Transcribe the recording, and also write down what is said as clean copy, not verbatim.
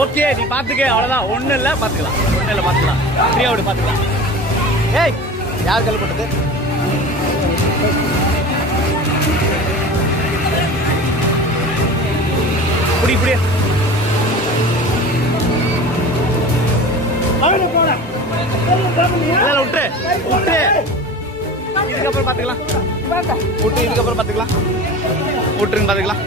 Okay நீ பாத்துக்க அவ்வளவுதான். ஒண்ணு இல்ல பாத்துக்கலாம். ஒண்ணு இல்ல பாத்துக்கலாம். ஃப்ரீயா விடு பாத்துக்கலாம். ஏய் யார் கல் போட்டது? புடி புடி. விட்டு விட்டு இதுக்கப்புறம் பாத்துக்கலாம். விட்டு இதுக்கப்புறம் பாத்துக்கலாம். விட்டுருங்க பாத்துக்கலாம்.